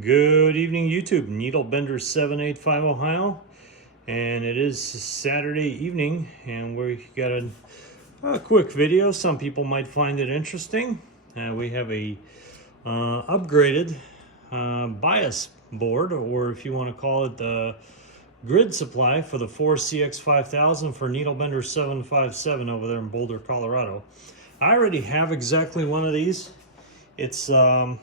Good evening, YouTube. NB757 Ohio, and it is Saturday evening, and we got a quick video. Some people might find it interesting. We have a upgraded bias board, or if you want to call it the grid supply for the 4CX5000 for NB757 over there in Boulder, Colorado. I already have exactly one of these. It's not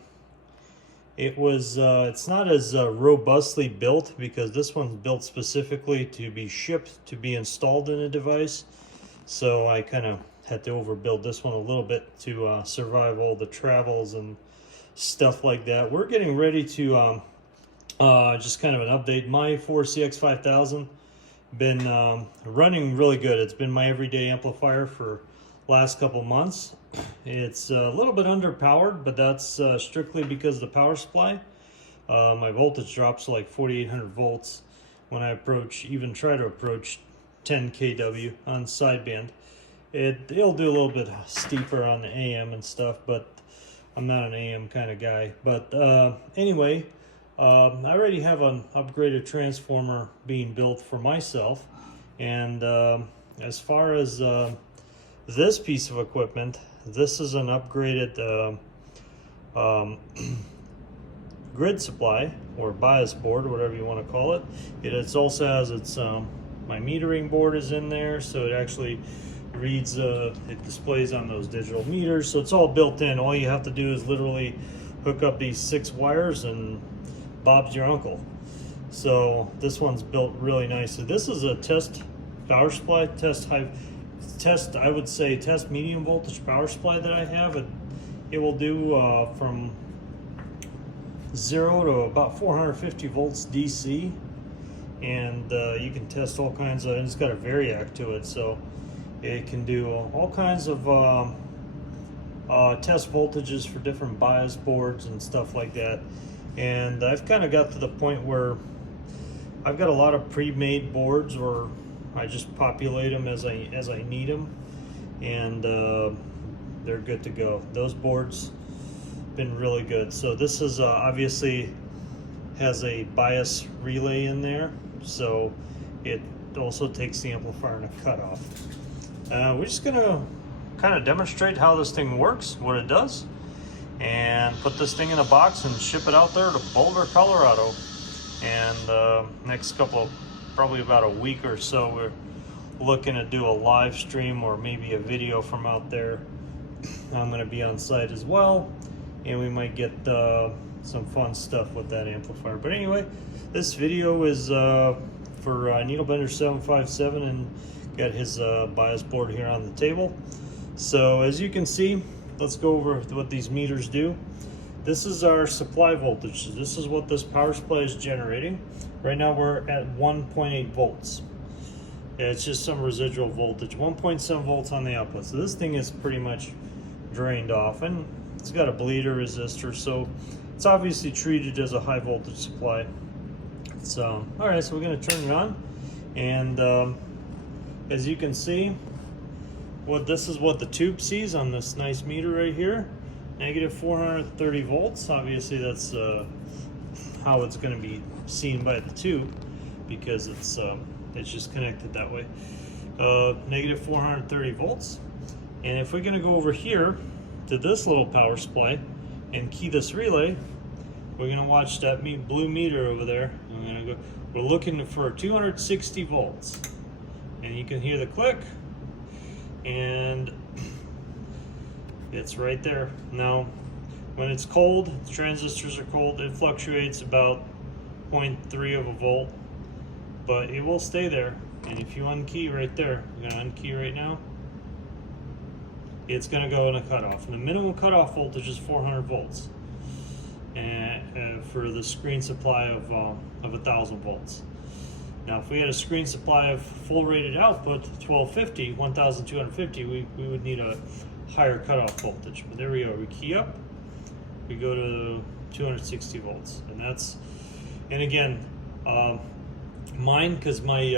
as robustly built because this one's built specifically to be shipped to be installed in a device. So I kind of had to overbuild this one a little bit to survive all the travels and stuff like that. We're getting ready to just kind of an update. My 4CX5000 been running really good. It's been my everyday amplifier for last couple months. It's a little bit underpowered, but that's strictly because of the power supply. My voltage drops to like 4800 volts when I even try to approach 10 kW on sideband. It'll do a little bit steeper on the AM and stuff, but I'm not an AM kind of guy. But anyway, I already have an upgraded transformer being built for myself, and as far as this piece of equipment, this is an upgraded grid supply or bias board, or whatever you want to call it. It also has its my metering board is in there, so it actually reads it displays on those digital meters, so it's all built in. All you have to do is literally hook up these 6 wires and Bob's your uncle. So this one's built really nicely. This is a test power supply, I would say test medium voltage power supply that I have. It will do from 0 to about 450 volts DC, and you can test all kinds of, and it's got a variac to it, so it can do all kinds of test voltages for different bias boards and stuff like that. And I've kind of got to the point where I've got a lot of pre-made boards, or I just populate them as I need them, and they're good to go. Those boards been really good. So this is obviously has a bias relay in there, so it also takes the amplifier and a cutoff. We're just gonna kind of demonstrate how this thing works, what it does, and put this thing in a box and ship it out there to Boulder, Colorado. And next probably about a week or so, we're looking to do a live stream or maybe a video from out there. I'm going to be on site as well, and we might get some fun stuff with that amplifier. But anyway, this video is for NB757, and got his bias board here on the table. So as you can see, let's go over what these meters do. This is our supply voltage. This is what this power supply is generating. Right now we're at 1.8 volts. Yeah, it's just some residual voltage. 1.7 volts on the output. So this thing is pretty much drained off, and it's got a bleeder resistor, so it's obviously treated as a high voltage supply. So, all right, so we're gonna turn it on, and as you can see, this is what the tube sees on this nice meter right here. Negative 430 volts. Obviously that's how it's going to be seen by the tube, because it's just connected that way. Negative 430 volts. And if we're going to go over here to this little power supply and key this relay, we're going to watch that blue meter over there. We're looking for 260 volts, and you can hear the click, and it's right there. Now, when it's cold, the transistors are cold, it fluctuates about 0.3 of a volt, but it will stay there. And if you unkey right there, I'm gonna unkey right now, it's gonna go in a cutoff. And the minimum cutoff voltage is 400 volts, and for the screen supply of 1000 volts. Now, if we had a screen supply of full rated output 1250, we would need a higher cutoff voltage. But there we go. We key up, we go to 260 volts, and again, mine, because my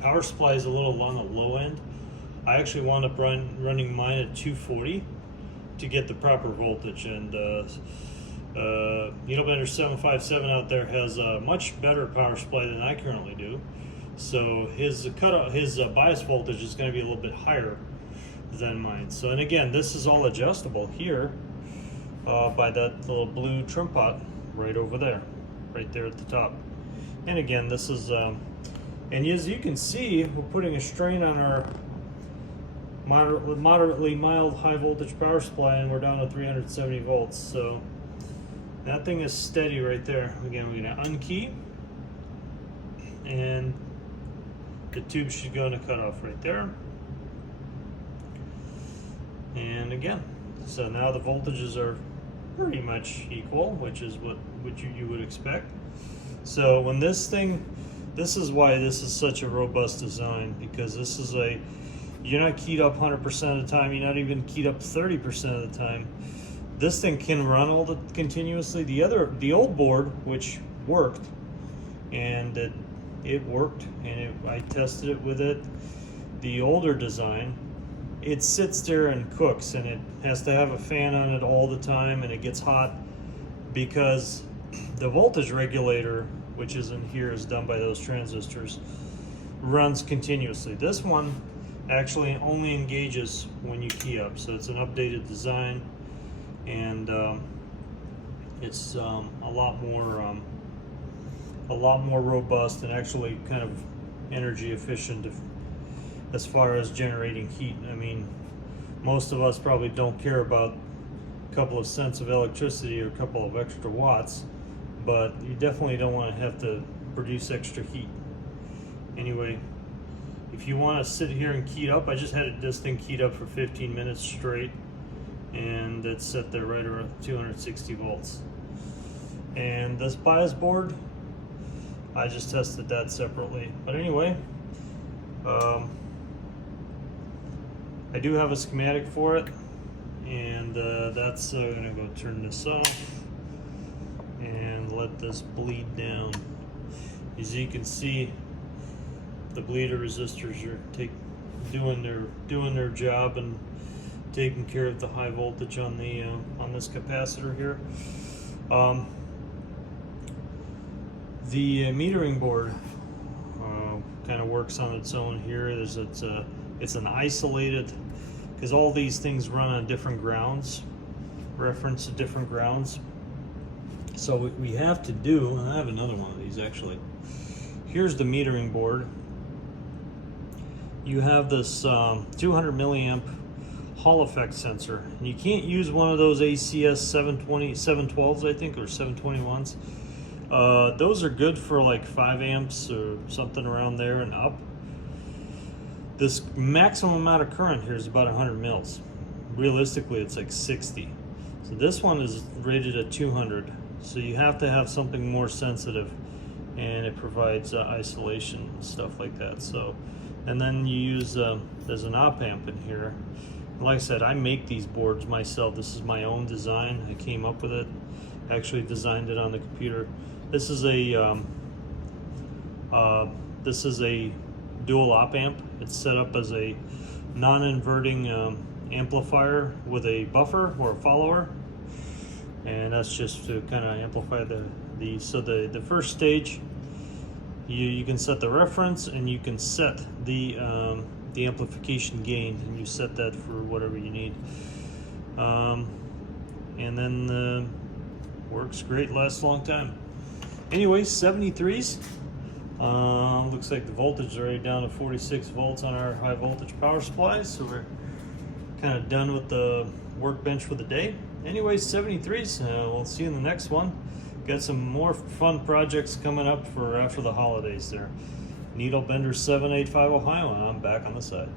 power supply is a little on the low end, I actually wound up running mine at 240 to get the proper voltage. And Needle Bender 757 out there has a much better power supply than I currently do, so his bias voltage is going to be a little bit higher than mine. So, and again, this is all adjustable here by that little blue trim pot right over there, right there at the top. And again, this is and as you can see, we're putting a strain on our moderately mild high voltage power supply, and we're down to 370 volts. So that thing is steady right there. Again, we're going to unkey, and the tube should go in a cutoff right there. And again, so now the voltages are pretty much equal, which is what you would expect. So when this is why this is such a robust design, because this is you're not keyed up 100% of the time, you're not even keyed up 30% of the time. This thing can run continuously. The old board, which worked, and it worked, and I tested it with it. The older design, it sits there and cooks, and it has to have a fan on it all the time, and it gets hot because the voltage regulator, which is in here, is done by those transistors, runs continuously. This one actually only engages when you key up, so it's an updated design, and it's a lot more robust and actually kind of energy efficient as far as generating heat. I mean, most of us probably don't care about a couple of cents of electricity or a couple of extra watts, but you definitely don't want to have to produce extra heat. Anyway, if you want to sit here and key it up, I just had this thing keyed up for 15 minutes straight, and it's set there right around 260 volts. And this bias board, I just tested that separately. But anyway, I do have a schematic for it, and that's I'm gonna go turn this off and let this bleed down. As you can see, the bleeder resistors are doing their job and taking care of the high voltage on the on this capacitor here. The metering board kind of works on its own here. It's an isolated, because all these things run on different grounds, reference to different grounds. So what we have to do, and I have another one of these actually. Here's the metering board. You have this 200 milliamp Hall effect sensor, and you can't use one of those ACS 712s, I think, or 721s. Those are good for like 5 amps or something around there and up. This maximum amount of current here is about 100 mils. Realistically, it's like 60. So this one is rated at 200. So you have to have something more sensitive, and it provides isolation and stuff like that. So, and then you use there's an op amp in here. Like I said, I make these boards myself. This is my own design. I came up with it. Actually designed it on the computer. This is a dual op amp. It's set up as a non-inverting amplifier with a buffer or a follower, and that's just to kind of amplify the first stage. You can set the reference, and you can set the amplification gain, and you set that for whatever you need. And then works great, lasts a long time. Anyways, 73s. Looks like the voltage is already down to 46 volts on our high voltage power supply, so we're kind of done with the workbench for the day. Anyways, 73s. We'll see you in the next one. Got some more fun projects coming up for after the holidays there. Needle Bender 785 Ohio, and I'm back on the side.